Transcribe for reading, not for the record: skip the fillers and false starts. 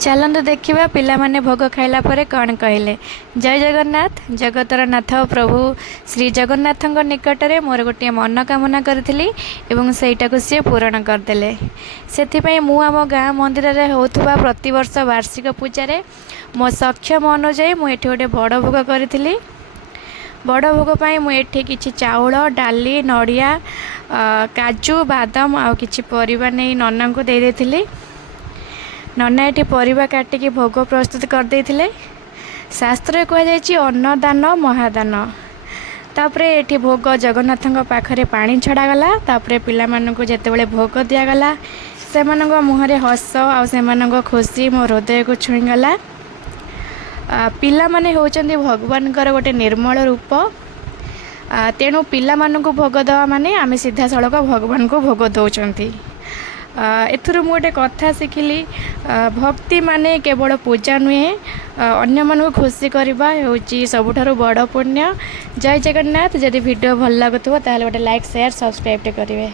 चलतु देखा पिलामाने भोग खाइला परे कौन कहले। जय जगन्नाथ। जगतर नाथ प्रभु श्री जगन्नाथ निकट में मोर गोटे मनोकामना करी सेटा को सी पूरण करदे से मु आम गाँ मंदिर में होता प्रतिवर्ष वार्षिक पूजार मो सक्षम अनुजाई मुझे गोटे बड़ भोग करी। बड़ भोग मुझे किसी चाउल डाली नड़िया काजू बादाम आ कि परिवा नहीं नना को दे देथिली। नना ये परिवा काटिकी भोग प्रस्तुत करदे। शास्त्र कहुई अन्नदान महादान। तापर ये भोग जगन्नाथ पाखरे पानी छड़ागला। तापर पिला मानक जितेबाला भोग दिगला से मुहरे हस आ खुशी मो हृदय को छुईगला। पिला माने होचंदी भगवान गोटे निर्मल रूप। तेणु पिला मानक भोग दवा माने आमे सीधा सड़क भगवान को भोग दौरान। एथुरु मु गोटे कथा शिखिली भक्ति माने केवल पूजा नुहे अन्य मन को खुशी करवा होची सबुठारु बड़ पुण्य। जय जगन्नाथ। जदि वीडियो भल लगुव ताले गोटे लाइक शेयर सब्सक्राइब करेंगे।